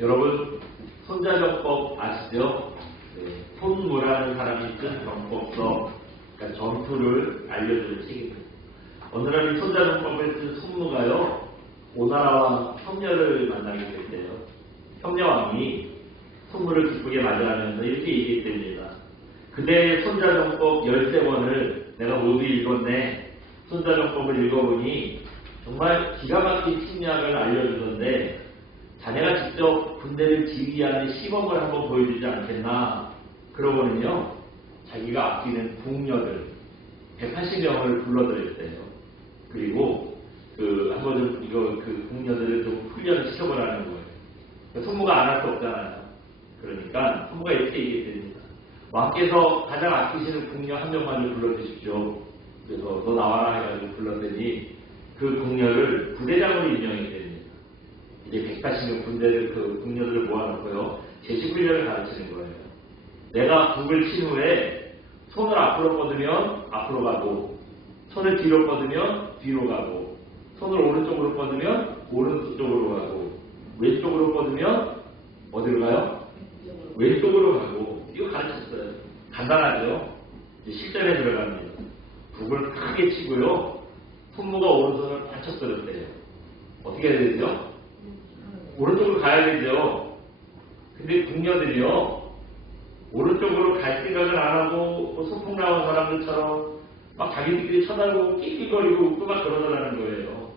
여러분, 손자병법 아시죠? 손무라는 사람이 쓴 병법서, 그러니까 전투를 알려주는 책입니다. 어느 날 이 손자병법을 쓴 손무가요, 오나라와 형녀를 만나게 됐대요. 형녀왕이 손무를 기쁘게 맞이하면서 이렇게 얘기했답니다. 그대의 손자병법 13권을 내가 모두 읽었네. 손자병법을 읽어보니 정말 기가 막힌 침략을 알려주던데 자네가 직접 군대를 지휘하는 시범을 한번 보여주지 않겠나. 그러고는요, 자기가 아끼는 궁녀들 180명을 불러들였대요. 그리고 한번 좀 그 궁녀들을 좀 훈련을 시켜보라는 거예요. 손무가 안 할 수 없잖아요. 그러니까 손무가 이렇게 얘기했답니다. 왕께서 가장 아끼시는 궁녀 한 명만을 불러주십시오. 그래서 너 나와라 해가지고 불렀더니 그 궁녀를 부대장으로 임명했답니다. 이제 180명 군대를 그 궁녀들을 모아놓고요, 제식훈련을 가르치는 거예요. 내가 북을 친 후에 손을 앞으로 뻗으면 앞으로 가고, 손을 뒤로 뻗으면 뒤로 가고, 손을 오른쪽으로 뻗으면 오른쪽으로 가고, 왼쪽으로 뻗으면 어디로 가요? 왼쪽으로 가고. 이거 가르쳤어요. 간단하죠? 이제 실전에 들어갑니다. 북을 크게 치고요, 손무가 오른손을 바쳐 들었대요. 어떻게 해야 되죠? 오른쪽으로 가야 되죠. 근데 궁녀들이요, 오른쪽으로 갈 생각을 안 하고 소풍 나온 사람들처럼 막 자기들끼리 쳐다보고 낄낄거리고 웃고 막 그러더라는 거예요.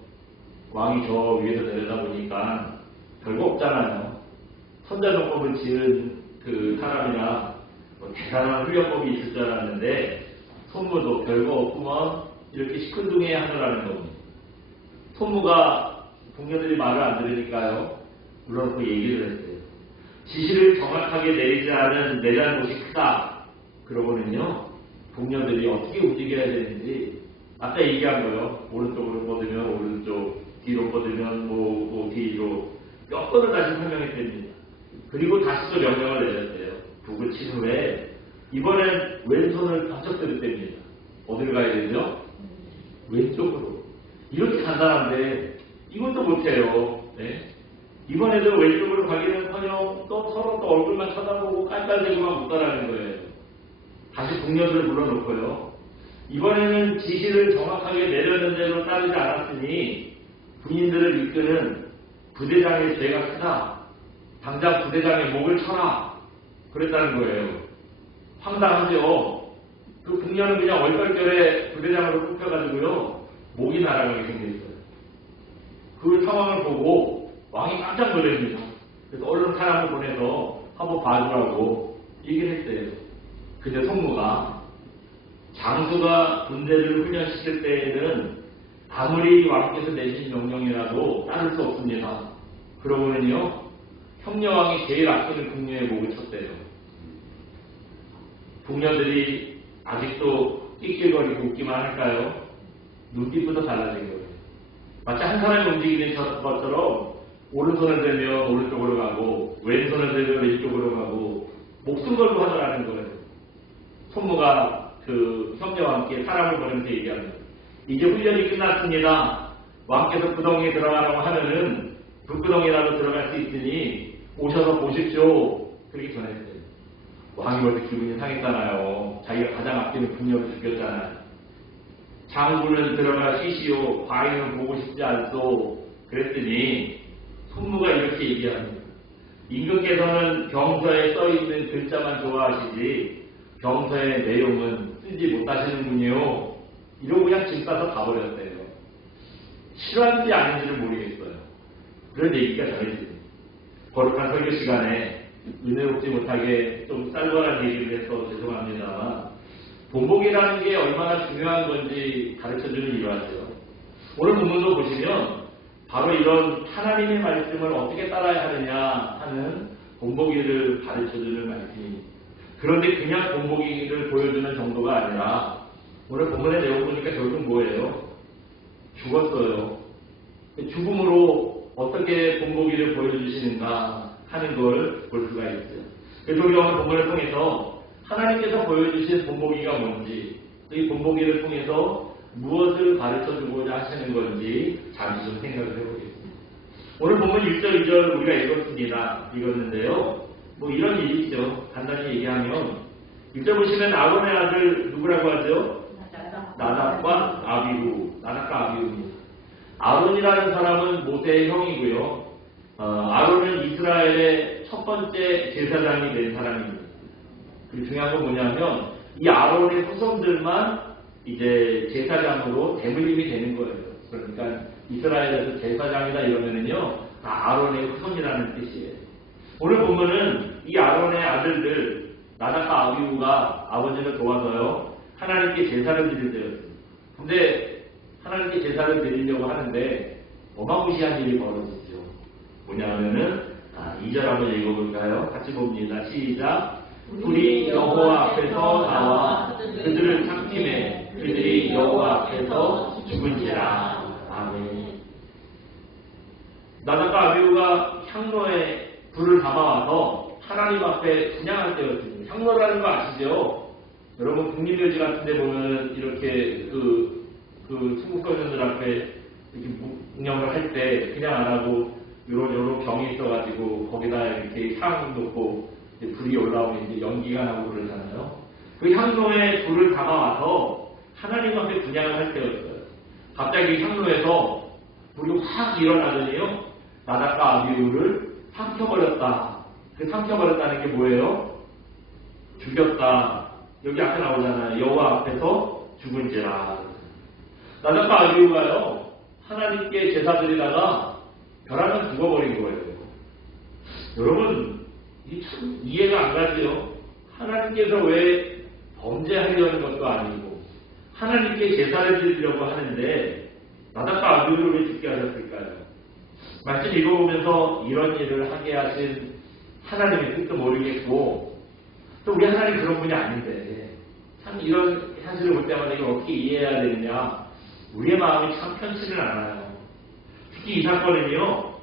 왕이 저 위에서 내려다보니까 별거 없잖아요. 손자병법을 지은 그 사람이나 뭐 대단한 훈련법이 있을 줄 알았는데 손무도 별거 없구먼 이렇게 시큰둥해 하느라는 겁니다. 손무가 궁녀들이 말을 안 들으니까요, 물론 그 얘기를 했어요. 지시를 정확하게 내리지 않은 내 잘못이 크다. 그러고는요, 궁녀들이 어떻게 움직여야 되는지 아까 얘기한 거요. 오른쪽으로 뻗으면 오른쪽, 뒤로 뻗으면 뭐 뒤로 몇 번을 다시 설명했답니다. 그리고 다시 또 명령을 내렸어요. 북을 친 후에 이번엔 왼손을 바쳐 들었답니다. 어디를 가야 되죠? 왼쪽으로. 이렇게 간단한데 이것도 못해요. 네? 이번에도 왼쪽으로 가기는커녕 또 서로 또 얼굴만 쳐다보고 깔깔대고만 못 가라는 거예요. 다시 궁녀들을 불러놓고요, 이번에는 지시를 정확하게 내려는 대로 따르지 않았으니 군인들을 이끄는 부대장의 죄가 크다. 당장 부대장의 목을 쳐라. 그랬다는 거예요. 황당하죠. 그 궁녀는 그냥 얼떨결에 부대장으로 뽑혀가지고요, 목이 날아가게 생겼어요. 그 상황을 보고 왕이 깜짝 놀랍니다. 그래서 얼른 사람을 보내서 한번 봐주라고 얘기를 했어요. 근데 손무가 장수가 군대를 훈련시킬 때에는 아무리 왕께서 내신 명령이라도 따를 수 없습니다. 그러고는요, 형녀왕이 제일 아끼는 궁녀의 목을 쳤대요. 궁녀들이 아직도 낄낄거리고 웃기만 할까요? 눈빛부터 달라진 거예요. 마치 한 사람이 움직이는 것처럼 오른손을 들면 오른쪽으로 가고 왼손을 들면 왼쪽으로 가고 목숨 걸고 하더라는 거예요. 손무가 그 형제와 함께 사람을 보내면서 얘기합니다. 이제 훈련이 끝났습니다. 왕께서 구덩이에 들어가라고 하면은 불구덩이라도 들어갈 수 있으니 오셔서 보십시오. 그렇게 전했어요. 왕이 벌써 기분이 상했잖아요. 자기가 가장 아끼는 궁녀를 죽였잖아요. 장군은 들어가시시오. 과인은 보고 싶지 않소. 그랬더니 손무가 이렇게 얘기합니다. 임금께서는 병서에 써있는 글자만 좋아하시지 병서의 내용은 쓰지 못하시는군요. 이러고 그냥 집 가서 가버렸대요. 실화인지 아닌지는 모르겠어요. 그런 얘기가 전해집니다. 거룩한 설교 시간에 은혜롭지 못하게 좀 쌀벌한 얘기를 해서 죄송합니다만 본복이라는 게 얼마나 중요한 건지 가르쳐주는 일화죠. 오늘 본문도 보시면 바로 이런 하나님의 말씀을 어떻게 따라야 하느냐 하는 본보기를 가르쳐주는 말씀입니다. 그런데 그냥 본보기를 보여주는 정도가 아니라 오늘 본문의 내용 보니까 결국 뭐예요? 죽었어요. 죽음으로 어떻게 본보기를 보여주시는가 하는 걸 볼 수가 있어요. 그래서 우리가 오늘 본문을 통해서 하나님께서 보여주신 본보기가 뭔지, 이 본보기를 통해서 무엇을 가르쳐주고자 하시는 건지 잠시 좀 생각을 해보겠습니다. 오늘 본문 1절, 2절 우리가 읽었는데요. 뭐 이런 일이 있죠. 간단히 얘기하면 1절 보시면 아론의 아들 누구라고 하죠? 나답과 아비후. 나답과 아비후입니다. 아론이라는 사람은 모세의 형이고요. 아론은 이스라엘의 첫 번째 제사장이 된 사람입니다. 그리고 중요한 건 뭐냐면 이 아론의 후손들만 이제 제사장으로 대물림이 되는 거예요. 그러니까 이스라엘에서 제사장이다 이러면은요 다 아론의 후손이라는 뜻이에요. 오늘 보면은 이 아론의 아들들 나답과 아비후가 아버지를 도와서요 하나님께 제사를 드리려고. 근데 하나님께 제사를 드리려고 하는데 어마무시한 일이 벌어졌죠. 뭐냐면은 2절 한번 읽어볼까요? 같이 봅니다. 시작. 우리 여호와 앞에서 나와 그들을 삭힘해 그들이 여호와 앞에서 죽은지라. 아멘. 나답과 아비후가 향로에 불을 담아와서 하나님 앞에 분향할 때였습니다. 향로라는 거 아시죠? 여러분 국립묘지 같은 데 보면 이렇게 그 충국선생들 앞에 이렇게 분향을 할 때 그냥 안 하고 요런 병이 있어가지고 거기다 이렇게 향 놓고 불이 올라오면 이제 연기가 나고 그러잖아요. 그 향로에 불을 담아와서 하나님 앞에 분향을 할 때였어요. 갑자기 향로에서 불이 확 일어나더니요. 나답과 아비후를 삼켜버렸다. 그 삼켜버렸다는 게 뭐예요? 죽였다. 여기 앞에 나오잖아요. 여호와 앞에서 죽은지라. 나답과 아비후가요. 하나님께 제사 드리다가 벼랑을 죽어버린 거예요. 여러분 이게 참 이해가 안 가지요. 하나님께서 왜 범죄하려는 것도 아니고 하나님께 제사를 드리려고 하는데 나답과 아비후를 왜 죽게 하셨을까요? 말씀 읽어보면서 이런 일을 하게 하신 하나님의 뜻도 모르겠고 또 우리 하나님 그런 분이 아닌데 참 이런 사실을 볼 때마다 이걸 어떻게 이해해야 되느냐 우리의 마음이 참 편치를 않아요. 특히 이 사건은요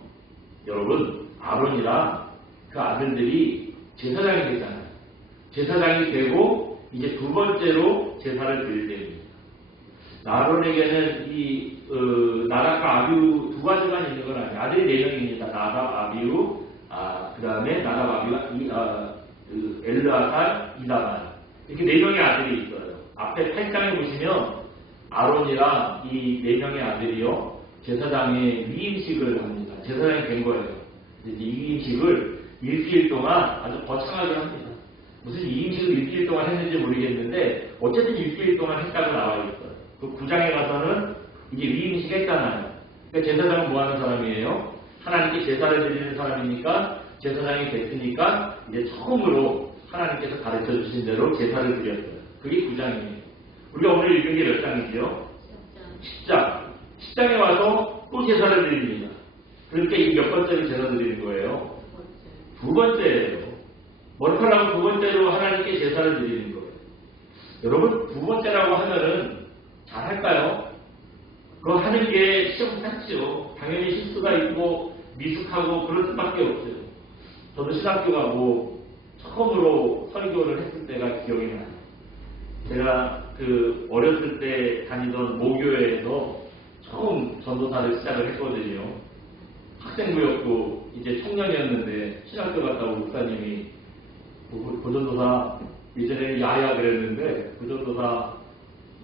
여러분 아론이랑 그 아들들이 제사장이 되잖아요. 제사장이 되고 이제 두 번째로 제사를 드릴 때입니다. 아론에게는 이 나답과 아비후 두 가지만 있는 건 아니에요. 아들이 4명입니다. 나답, 아비후, 그 다음에 나답, 아비후, 엘르아살, 이다만 이렇게 4명의 아들이 있어요. 앞에 8장에 보시면 아론이랑 이 4명의 아들이요 제사장의 위임식을 합니다. 제사장이 된 거예요. 이제 이 위임식을 일주일 동안 아주 거창하게 합니다. 무슨 위임식을 일주일 동안 했는지 모르겠는데 어쨌든 일주일 동안 했다고 나와 있어요. 그 9장에 가서는 이제 위임식 했잖아요. 그러니까 제사장은 뭐 하는 사람이에요? 하나님께 제사를 드리는 사람이니까 제사장이 됐으니까 이제 처음으로 하나님께서 가르쳐 주신 대로 제사를 드렸어요. 그게 9장이에요. 우리가 오늘 읽은 게 몇 장이죠? 10장. 10장에 와서 또 제사를 드립니다. 그러니까 이게 몇 번째로 제사 드리는 거예요? 두 번째예요. 머리카락은 두 번째로 하나님께 제사를 드리는 거예요. 여러분 두 번째라고 하면은 잘할까요? 그거 하는 게 시험 같지요. 당연히 실수가 있고 미숙하고 그럴 수밖에 없어요. 저도 신학교 가고 처음으로 설교를 했을 때가 기억이 나요. 제가 그 어렸을 때 다니던 모교회에서 처음 전도사를 시작을 했거든요. 학생부였고 이제 청년이었는데 신학교 갔다 온 목사님이 고전도사 예전에 야야 그랬는데 고전도사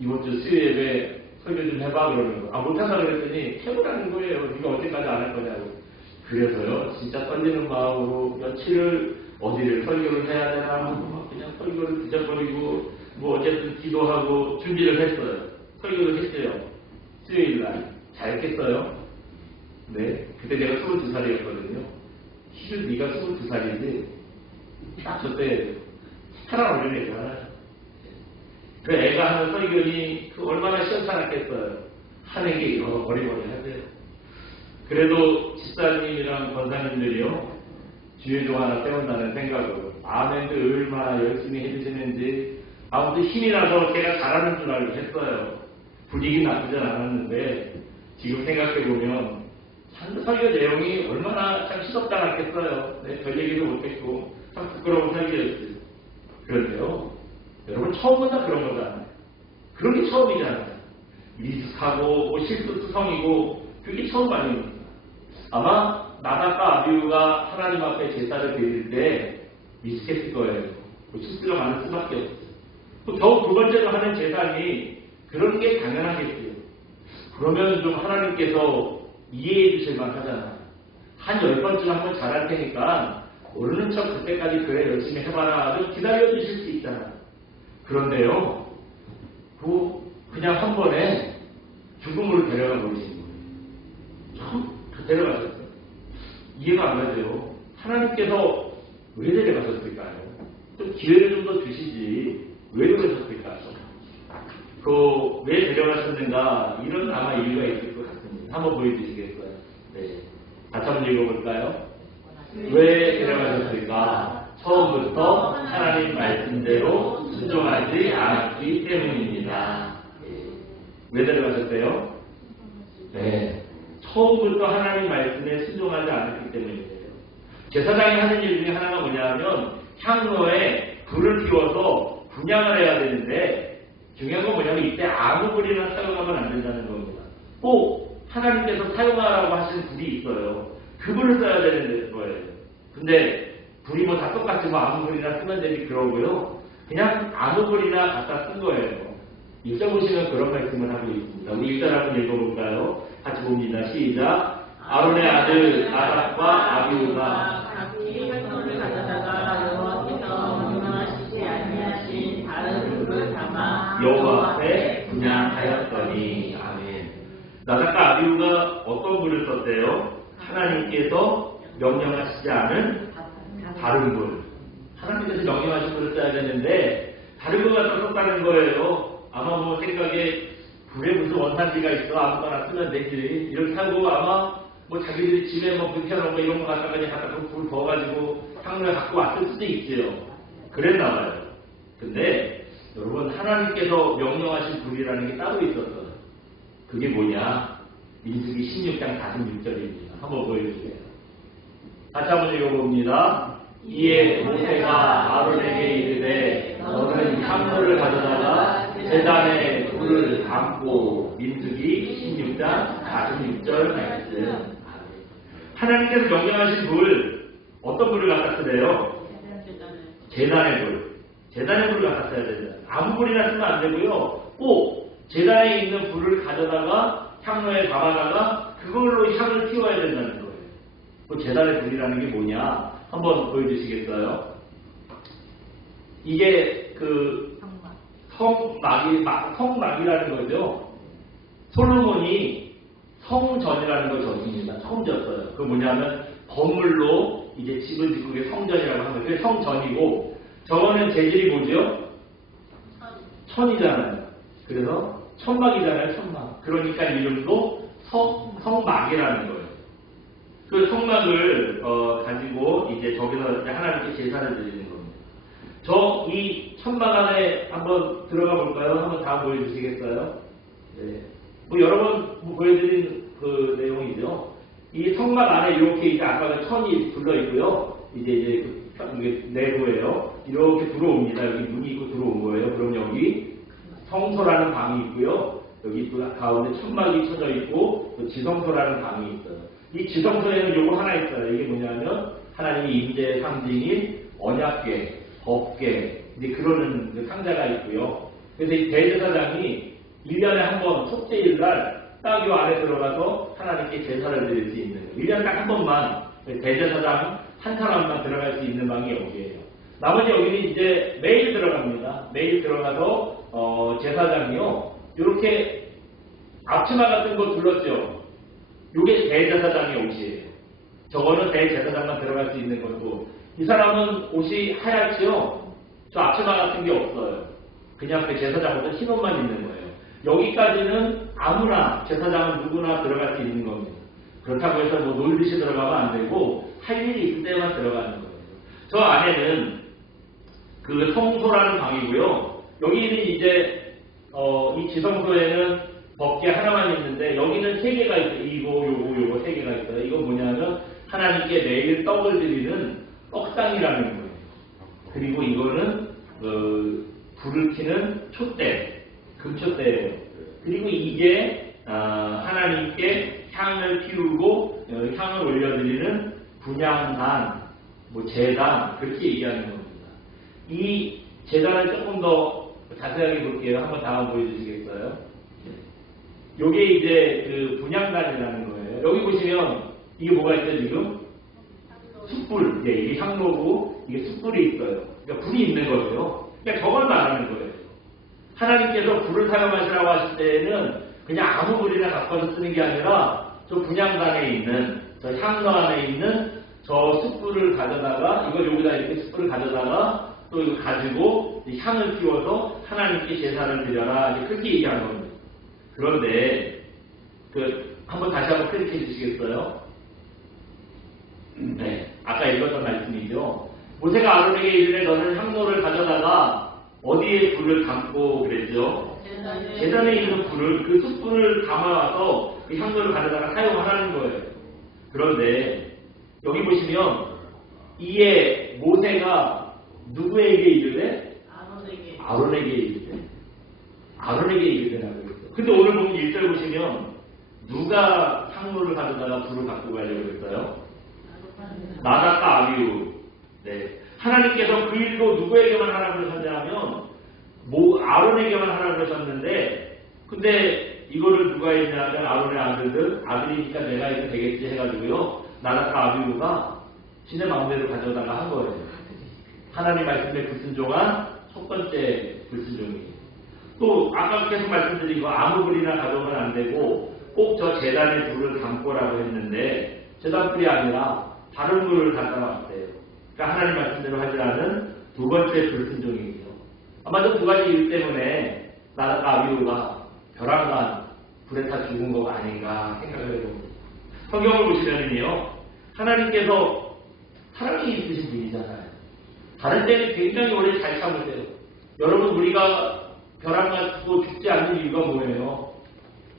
이번 주 수요 예배 설교 좀 해봐 그러는 거. 못한다 그랬더니 해보라는 거예요. 네가 언제까지 안 할 거냐고. 그래서요 진짜 떨리는 마음으로 며칠을 어디를 설교를 해야 되나 하고 그냥 설교를 뒤적거리고 뭐 어쨌든 기도하고 준비를 했어요. 설교를 했어요. 수요일날 잘 했겠어요? 네. 그때 내가 22살이었거든요. 실은 네가 22살이지 딱 저때 하나 올리는 애잖아요. 그 애가 하는 설교니 그 얼마나 시원찮았겠어요. 하는 게 여러 어리버리하대요. 그래도 집사님이랑 권사님들이요 주의조 하나 세운다는 생각으로 아멘도 얼마나 열심히 해주시는지 아무튼 힘이 나서 제가 잘하는 줄 알고 했어요. 분위기 나쁘지 않았는데 지금 생각해보면 참 설교 내용이 얼마나 참 시덥지 않았겠어요. 네, 별 얘기도 못했고 참 부끄러운 설교였어요. 그런데요 여러분 처음보다 그런 거잖아요. 그런 게 처음이잖아요. 미숙하고 실수투성이고 그게 처음 아닙니까? 아마 나답과 아비후가 하나님 앞에 제사를 드릴 때 미숙했을 거예요. 실수가 많을 수밖에 없어요. 더욱 두 번째로 하는 제사니 그런 게 당연하겠어요. 그러면 좀 하나님께서 이해해 주실 만하잖아요. 한 10번쯤 한번 잘할 테니까 모르는 척 그때까지 그래 열심히 해봐라. 좀 기다려 주실 수 있잖아요. 그런데요, 그냥 한 번에 죽음으로 데려가 버리신 거예요. 참 데려가셨어요. 이해가 안 가죠. 하나님께서 왜 데려가셨을까요? 좀 기회를 좀 더 주시지 왜 그러셨을까요? 왜 데려가셨는가 이런 아마 이유가 있을 것 같습니다. 한번 보여주시겠어요? 네, 다시 한번 읽어볼까요? 왜 데려가셨을까? 처음부터 하나님 말씀대로 순종하지 않았기 때문입니다. 왜 데려가셨대요? 네, 처음부터 하나님 말씀에 순종하지 않았기 때문이에요. 제사장이 하는 일 중에 하나가 뭐냐면 향로에 불을 피워서 분향을 해야 되는데 중요한 건 뭐냐면 이때 아무 불이나 사용하면 안 된다는 겁니다. 꼭 하나님께서 사용하라고 하신 불이 있어요. 그 불을 써야 되는 거예요. 근데 불이 뭐 다 똑같이 뭐 아무 불이나 쓰면 되니 그러고요. 그냥 아무 불이나 갖다 쓴 거예요. 1절 보시면 그런 말씀을 하고 있습니다. 우리 1절 한번 읽어볼까요? 같이 봅니다. 시작. 아론의 아들 나답과 아비후가 자기 혈통을 가져다가 여호와께서 명령하시지 아니하신 다른 불을 담아 여호와 앞에 분향하였더니. 아멘. 나답과 아비후가 어떤 불을 썼대요? 하나님께서 명령하시지 않은 다른 불. 하나님께서 명령하신 불을 써야 되는데 다른 걸 갖다 썼다는 거예요. 아마 뭐 생각에 불에 무슨 원산지가 있어 아무거나 쓰면 되지 이렇게 하고 아마 뭐 자기들이 집에 뭐 불켜놓은 거 이런 거 갖다가 그냥 갖다 불 부어가지고 향로에 갖고 왔을 수도 있어요. 그랬나 봐요. 근데 여러분 하나님께서 명령하신 불이라는 게 따로 있었어요. 그게 뭐냐? 민수기 16장 46절입니다. 한번 보여주세요. 다시 한번 읽어봅니다. 이에 모세가 아론에게 이르되 너는 향로를 가져다가 제단에 불을 담고. 민수기 16장 46절 말씀. 하나님께서 명령하신 불 어떤 불을 갖다 쓰래요? 제단의 불. 제단의 불을 갖다 써야 됩니다. 아무 불이나 쓰면 안 되고요. 꼭 제단에 있는 불을 가져다가 향로에 담아다가 그걸로 향을 틔워야 된다는 거예요. 그 제단의 불이라는 게 뭐냐? 한번 보여주시겠어요? 이게 성막이라는 거죠. 솔로몬이 성전이라는 걸 졌습니다. 처음 졌어요. 그 뭐냐면 건물로 이제 집을 짓고 그게 성전이라고 하는 거예요. 그게 성전이고 저거는 재질이 뭐죠? 천이잖아요. 그래서 천막이잖아요. 천막. 그러니까 이름도 성막이라는 거예요. 그 성막을 가지고 이제 저기서 이제 하나님께 제사를 드리는 겁니다. 이 천막 안에 한번 들어가 볼까요? 한번 다 보여주시겠어요? 네. 뭐 여러 번 보여드린 그 내용이죠. 이 성막 안에 이렇게 이제 아까 천이 둘러 있고요. 이제 이게 내부예요. 이렇게 들어옵니다. 여기 문이 있고 들어온 거예요. 그럼 여기 성소라는 방이 있고요. 여기 또 가운데 천막이 쳐져 있고 또 지성소라는 방이 있어요. 이 지성소에는 요거 하나 있어요. 이게 뭐냐면 하나님의 임재의 상징인 언약궤, 법궤 이제 그러는 그 상자가 있고요. 그래서 이 대제사장이 1년에 한 번 속죄일 날 딱 요 안에 들어가서 하나님께 제사를 드릴 수 있는 거예요. 1년에 딱 한 번만 대제사장 한 사람만 들어갈 수 있는 방이 여기예요. 나머지 여기는 이제 매일 들어갑니다. 매일 들어가서 제사장이요. 이렇게 앞치마 같은 거 둘렀죠. 이게 대제사장의 옷이에요. 저거는 대제사장만 들어갈 수 있는 거고 이 사람은 옷이 하얗죠. 저 앞치마 같은 게 없어요. 그냥 그 제사장 옷은 흰 옷만 있는 거예요. 여기까지는 아무나 제사장은 누구나 들어갈 수 있는 겁니다. 그렇다고 해서 뭐 놀듯이 들어가면 안 되고 할 일이 있을 때만 들어가는 거예요. 저 안에는 그 성소라는 방이고요. 여기는 이제 이 지성소에는 법궤 하나만 있는데 여기는 3개가 있어요. 요거 3개가 있어요. 이건 뭐냐면 하나님께 매일 떡을 드리는 떡상이라는 거예요. 그리고 이거는 불을 켜는 촛대, 금촛대예요. 그리고 이게 하나님께 향을 피우고 향을 올려드리는 분향단, 제단 그렇게 얘기하는 겁니다. 이 제단을 조금 더 자세하게 볼게요. 한번 다음 보여주시겠어요? 요게 이제 그 분향단이라는 거예요. 여기 보시면 이게 뭐가 있죠 지금? 숯불. 이게 향로고 이게 숯불이 있어요. 그러니까 불이 있는 거죠. 그러니까 저걸 말하는 거예요. 하나님께서 불을 사용하시라고 하실 때에는 그냥 아무 불이나 갖고서 쓰는 게 아니라 저 분향단에 있는 저 향로 안에 있는 저 숯불을 가져다가 이걸 여기다 이렇게 숯불을 가져다가 또 이거 가지고 향을 피워서 하나님께 제사를 드려라 그렇게 얘기하는 겁니다. 그런데 한번 다시 한번 클릭해 주시겠어요? 네, 아까 읽었던 말씀이죠. 모세가 아론에게 이르되 너는 향로를 가져다가 어디에 불을 담고 그랬죠? 제단에 있는 불을 그 숯불을 담아와서 그 향로를 가져다가 사용하라는 거예요. 그런데 여기 보시면 이에 모세가 누구에게 이르되? 아론에게 이르되. 아론에게 이르되라고 했어요. 근데 오늘 보면 1절 보시면 누가 향로를 가져다가 불을 갖고 가려고 했어요? 나답과 아비후. 네. 하나님께서 그 일도 누구에게만 하라고 그러셨냐면 아론에게만 하라고 그러셨는데 근데 이거를 누가 했냐면 아론의 아들이니까 내가 해도 되겠지 해가지고요. 나답과 아비후가 신의 마음대로 가져다가 한 거예요. 하나님 말씀에 불순종한 첫 번째 불순종이에요. 또 아까 계속 말씀드린 거 아무 불이나 가져오면 안 되고 꼭 저 제단에 불을 담고라고 했는데 제단 불이 아니라 다른 불을 갖다가 왔대요. 그러니까 하나님 말씀대로 하지 않은 두 번째 불순종이죠. 아마 저 두 가지 이유 때문에 나답과 아비후가 벼랑간 불에 타 죽은 거가 아닌가 생각을 해봅니다. 성경을 보시면은요, 하나님께서 사랑이 있으신 분이잖아요. 다른 때는 굉장히 오래 잘 참으세요. 여러분, 우리가 벼랑 맞고 죽지 않는 이유가 뭐예요?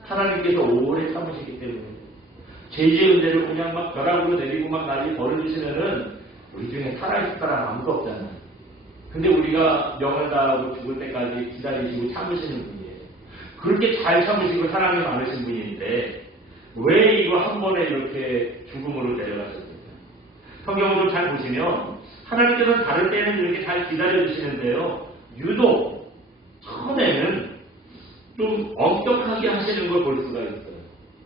하나님께서 오래 참으시기 때문에. 죄지의 은혜를 그냥 막 벼락으로 내리고 막 날이 벌어주시면은 우리 중에 살아있을 사람 아무도 없잖아요. 근데 우리가 명을 다하고 죽을 때까지 기다리시고 참으시는 분이에요. 그렇게 잘 참으시고 사랑이 많으신 분인데 왜 이거 한 번에 이렇게 죽음으로 내려가셨습니까? 성경을 좀 잘 보시면 하나님께서는 다른 때는 이렇게 잘 기다려주시는데요. 유독 처음에는 좀 엄격하게 하시는 걸 볼 수가 있어요.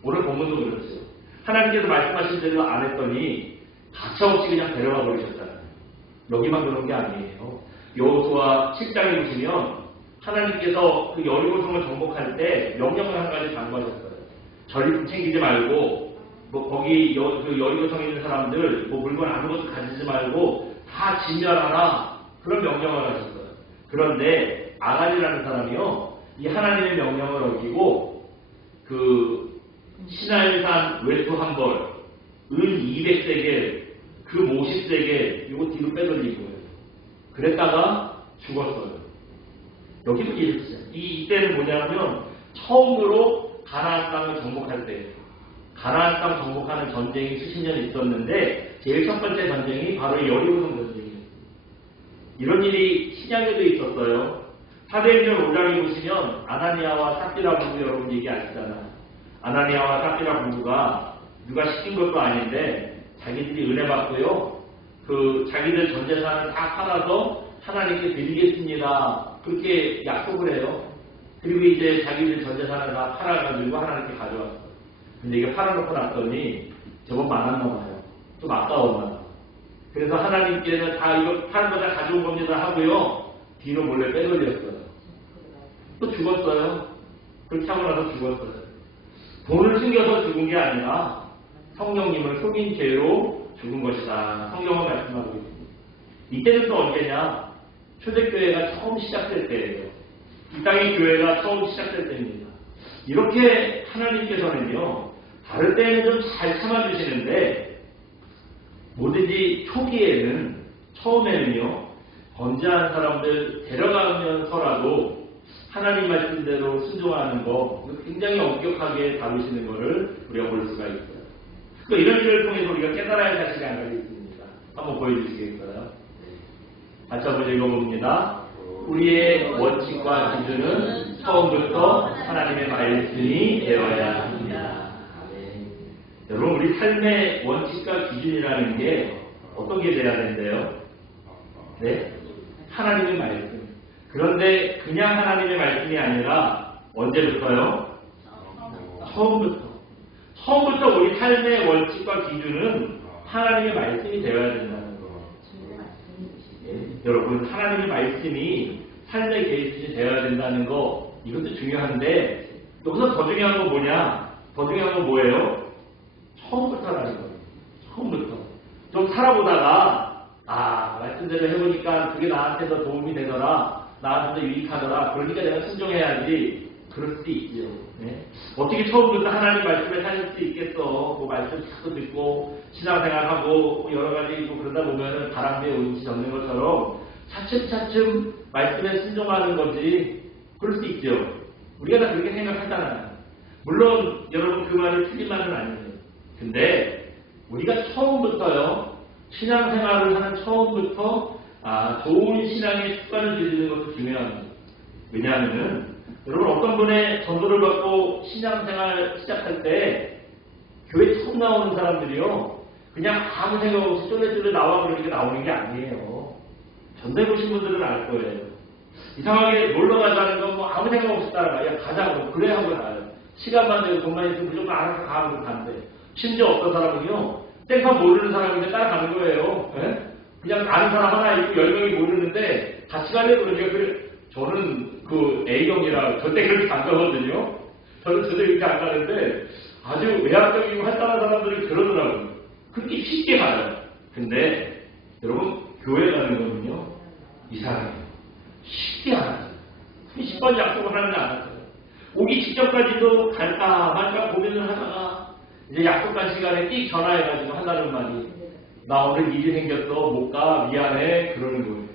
오늘 본문도 그렇죠. 하나님께서 말씀하신 대로 안 했더니 가차없이 그냥 데려가 버리셨잖아요. 여기만 그런 게 아니에요. 여호수아 7장에 보시면 하나님께서 그 여리고성을 정복할 때 명령을 한 가지 당부하셨어요. 전리품 챙기지 말고 거기 그 여리고성에 있는 사람들 물건 아무것도 가지지 말고 다 진멸하라 그런 명령을 하셨어요. 그런데 아갈이라는 사람이요 이 하나님의 명령을 어기고 그 시나이산 외투 한 벌, 은 200세겔, 금 50세겔 이거 뒤로 빼돌린 거예요. 그랬다가 죽었어요. 여기도 이랬어요. 이때는 뭐냐면 처음으로 가나안 땅을 정복할 때예요. 가나안 땅 정복하는 전쟁이 수십 년 있었는데 제일 첫 번째 전쟁이 바로 여리고성 전쟁이에요. 이런 일이 신약에도 있었어요. 사도행전 5장에 보시면 아나니아와 삽비라 부부 여러분 얘기 아시잖아요. 아나니아와 삽비라 부부가 누가 시킨 것도 아닌데 자기들이 은혜 받고요. 그 자기들 전 재산을 다 팔아서 하나님께 드리겠습니다. 그렇게 약속을 해요. 그리고 이제 자기들 전 재산을 다 팔아가지고 하나님께 가져왔어요. 근데 이게 팔아놓고 났더니 저번 많았나 봐요. 좀 아까웠나 봐요. 그래서 하나님께는 다 이거 파는 거 다 가져온 겁니다 하고요. 뒤로 몰래 빼돌렸어요. 또 죽었어요. 그렇게 하고 나서 죽었어요. 돈을 숨겨서 죽은 게 아니라 성령님을 속인 죄로 죽은 것이다. 성경은 말씀하고 있습니다. 이때는 또 언제냐? 초대교회가 처음 시작될 때예요. 이 땅의 교회가 처음 시작될 때입니다. 이렇게 하나님께서는요. 다른 때는 좀 잘 참아주시는데 뭐든지 초기에는 처음에는요. 건재한 사람들 데려가면서라도 하나님 말씀대로 순종하는 거 굉장히 엄격하게 다루시는 것을 우리가 볼 수가 있어요. 또 이런 일을 통해서 우리가 깨달아야 할 사실이 한 가지 있습니다. 한번 보여주시겠어요? 같이 한번 읽어봅니다. 우리의 원칙과 기준은 처음부터 하나님의 말씀이 되어야 합니다. 여러분, 우리 삶의 원칙과 기준이라는 게 어떤 게 돼야 된대요? 네? 하나님의 말씀. 그런데 그냥 하나님의 말씀이 아니라 언제부터요? 처음부터 우리 삶의 원칙과 기준은 하나님의 말씀이 되어야 된다는 거. 여러분, 하나님의 말씀이 삶의 기준이 되어야 된다는 거, 이것도 중요한데, 여기서 더 중요한 건 뭐냐? 더 중요한 건 뭐예요? 처음부터라는 거예요. 처음부터. 좀 살아보다가, 말씀대로 해보니까 그게 나한테 더 도움이 되더라. 나한테 더 유익하더라. 그러니까 내가 순종해야지. 그럴 수도 있죠. 네? 어떻게 처음부터 하나님 말씀을 살릴 수 있겠어? 뭐 말씀 자꾸 듣고 신앙생활하고 여러 가지 있고 그러다 보면은 바람에 온치 적는 것처럼 차츰차츰 말씀에 순종하는 거지. 그럴 수 있죠. 우리가 다 그렇게 생각하잖아요. 물론 여러분 그 말이 틀린 말은 아니에요. 근데 우리가 처음부터요, 신앙생활을 하는 처음부터 좋은 신앙의 습관을 들이는 것도 중요합니다. 왜냐하면은 여러분 어떤 분의 전도를 받고 신앙생활 시작할 때 교회 처음 나오는 사람들이요, 그냥 아무 생각 없이 쫄래쫄래 나와 그러니까 나오는 게 아니에요. 전도해보신 분들은 알 거예요. 이상하게 놀러 가자는 건 뭐 아무 생각 없이 따라가. 야, 가자고. 그래 하고 나요. 시간만 되고 돈만 있으면 무조건 알아서 가고 간대. 심지어 어떤 사람은요, 땡판 모르는 사람인데 따라가는 거예요. 네? 그냥 아는 사람 하나 있고 10명이 모르는데 같이 가려고 그러니까 저는 그 A형이라 절대 그렇게 안 가거든요. 저는 절대 그렇게 안 가는데 아주 외향적이고 활달한 사람들이 그러더라고요. 그렇게 쉽게 가요. 근데 여러분 교회 가는 거는요, 이상해요. 쉽게 안 하죠. 10번 약속을 하는데 안 하죠. 오기 직전까지도 갈까 말까 고민을 하다가 이제 약속한 시간에 띡 전화해가지고 한다는 말이, 나 오늘 일이 생겼어, 못 가, 미안해, 그러는 거예요.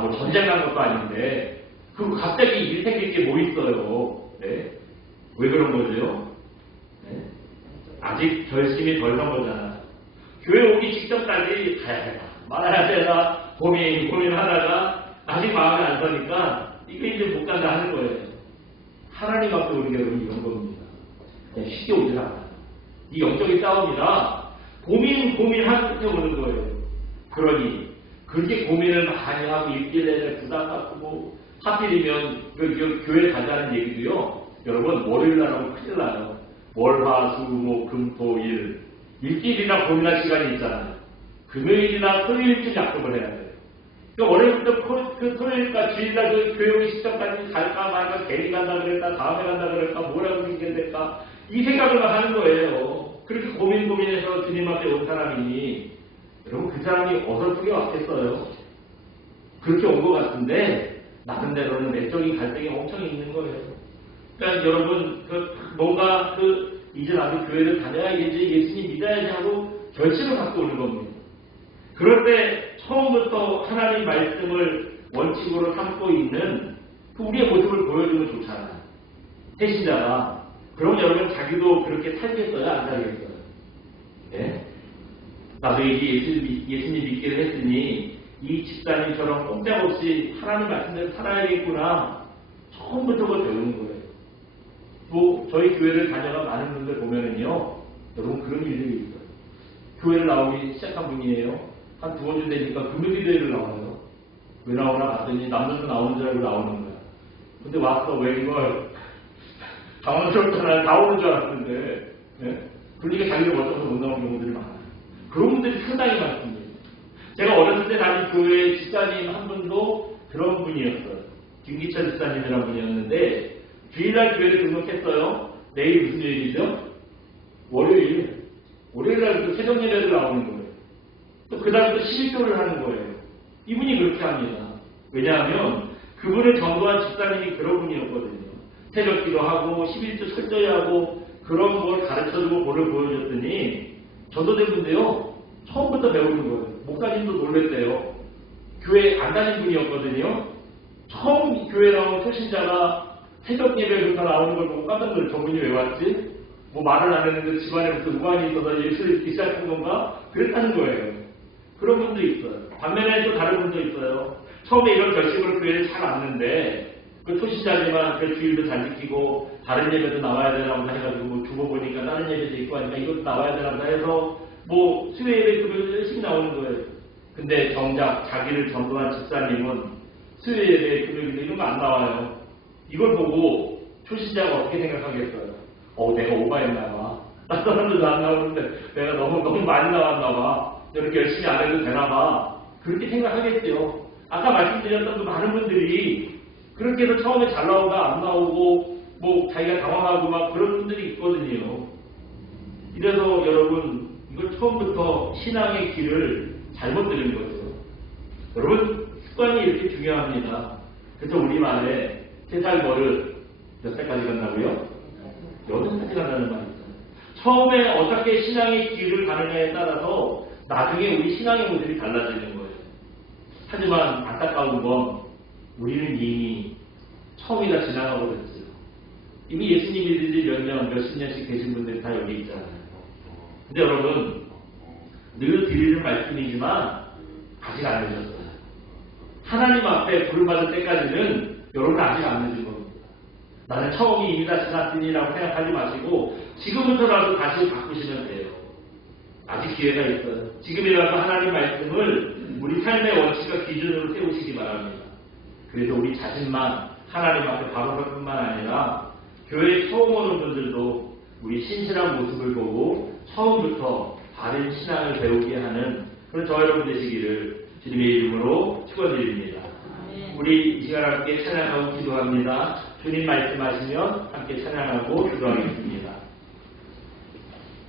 뭐 전쟁 난 것도 아닌데 그리고 갑자기 일 생길 게 뭐 있어요. 네? 왜 그런 거죠? 네? 아직 결심이 덜 난 거잖아. 교회 오기 직전까지 가야 되나 말아야 되나 고민하다가 아직 마음에 안 서니까 이거 이제 못 간다 하는 거예요. 하나님 앞에 우리가 이런 겁니다. 그냥 쉽게 오질 않아요. 이 영적인 싸움이라 고민한 끝에 오는 거예요. 그러니 그렇게 고민을 많이 하고 일주일 내내 부담 갖고 하필이면 교회 가자는 얘기도요, 여러분 월요일날 하면 큰일 나요. 월, 화, 수, 목, 금, 토, 일. 일주일이나 고민할 시간이 있잖아요. 금요일이나 토요일쯤 약속을 해야 돼요. 그러니까 월요일부터 토요일까지 주일날 그 교회 오기 직전까지 갈까 말까, 괜히 간다 그랬다, 다음에 간다 그랬다, 뭐라고 생각될까, 이 생각을 하는 거예요. 그렇게 고민해서 주님 앞에 온 사람이니 여러분 그 사람이 어설프게 왔겠어요. 그렇게 온 것 같은데 나름대로는 내적인 갈등이 엄청 있는 거예요. 그러니까 여러분 뭔가 이제 나도 교회를 다녀야겠지, 예수님 믿어야지 하고 결심을 갖고 오는 겁니다. 그럴 때 처음부터 하나님 말씀을 원칙으로 삼고 있는 우리의 모습을 보여주면 좋잖아요. 해신자가. 그럼 여러분 자기도 그렇게 살겠어요? 안 살겠어요? 예? 나도 이제 예수님 믿기를 했으니 이 집사님처럼 꼼짝없이 하나님 말씀대로 살아야겠구나. 처음부터 그걸 배우는 거예요. 또 저희 교회를 다녀가 많은 분들 보면은요, 여러분 그런 일들이 있어요. 교회를 나오기 시작한 분이에요. 한 2번 주 되니까 금요일대회를 나와요. 왜 나오나 봤더니 남들도 나오는 줄 알고 나오는 거야. 근데 왔어. 왜 이걸 당황스럽잖아요. 나오는 줄 알았는데. 예? 그러니까 자기가 멋져서 못 나오는 경우들이 많아요. 그런 분들이 상당히 많습니다. 제가 어렸을 때 다닌 교회 집사님 한 분도 그런 분이었어요. 김기철 집사님이라는 분이었는데 주일날 교회를 등록했어요. 내일 무슨 요일이죠? 월요일날 또 새벽 예배를 나오는 거예요. 또 그 다음에 또 11조를 하는 거예요. 이분이 그렇게 합니다. 왜냐하면 그분을 전도한 집사님이 그런 분이었거든요. 새벽 기도하고 11조 철저히 하고 그런 걸 가르쳐주고 볼을 보여줬더니 전도된 분인데요, 처음부터 배우는 거예요. 목사님도 놀랬대요. 교회 안 다닌 분이었거든요. 처음 교회 나온 초신자가 새벽 예배부터 나오는 걸 보고 깜짝 놀랐어요. 저분이 왜 왔지? 뭐 말을 안 했는데 집안에 무슨 우환이 있어서 예수를 믿기 시작한 건가? 그랬다는 거예요. 그런 분도 있어요. 반면에 또 다른 분도 있어요. 처음에 이런 결심으로 교회를 잘 왔는데 그 초신자지만 그 주일도 잘 지키고 다른 예배도 나와야 되나 보다 해가지고 뭐 두고 보니까 다른 예배도 있고 하니까 이것도 나와야 되나 보다 해서 뭐 수요 예배 금요일 열심히 나오는 거예요. 근데 정작 자기를 전도한 집사님은 수요 예배 금요일인데 이런 거 안 나와요. 이걸 보고 초신자가 어떻게 생각하겠어요? 내가 오바했나 봐. 딴 사람들도 안 나오는데 내가 너무 많이 나왔나 봐. 이렇게 열심히 안 해도 되나 봐. 그렇게 생각하겠죠. 아까 말씀드렸던 그 많은 분들이 그렇게 해서 처음에 잘 나오다 안 나오고 뭐 자기가 당황하고 막 그런 분들이 있거든요. 이래서 여러분 이걸 처음부터 신앙의 길을 잘못 들은 거죠. 여러분 습관이 이렇게 중요합니다. 그래서 우리말에 3살 버릇 몇 살까지 간다고요? 8살까지 간다는 말이 있어요. 처음에 어떻게 신앙의 길을 가느냐에 따라서 나중에 우리 신앙의 모습이 달라지는 거예요. 하지만 안타까운 건 우리는 이미 처음이다 지나가고 있어요. 이미 예수님 믿은 지 몇 년, 몇십 년씩 계신 분들이 다 여기 있잖아요. 근데 여러분 늘 드리는 말씀이지만 아직 안 되셨어요. 하나님 앞에 부름받을 때까지는 여러분 아직 안 되신 겁니다. 나는 처음이 이미 다 지났으니라고 생각하지 마시고 지금부터라도 다시 바꾸시면 돼요. 아직 기회가 있어요. 지금이라도 하나님 말씀을 우리 삶의 원칙과 기준으로 세우시기 바랍니다. 그래서 우리 자신만 하나님 앞에 바로 설 뿐만 아니라 교회에 처음 오는 분들도 우리 신실한 모습을 보고 처음부터 바른 신앙을 배우게 하는 그런 저와 여러분 되시기를 주님의 이름으로 축원드립니다. 우리 이 시간 함께 찬양하고 기도합니다. 주님 말씀하시면 함께 찬양하고 기도하겠습니다.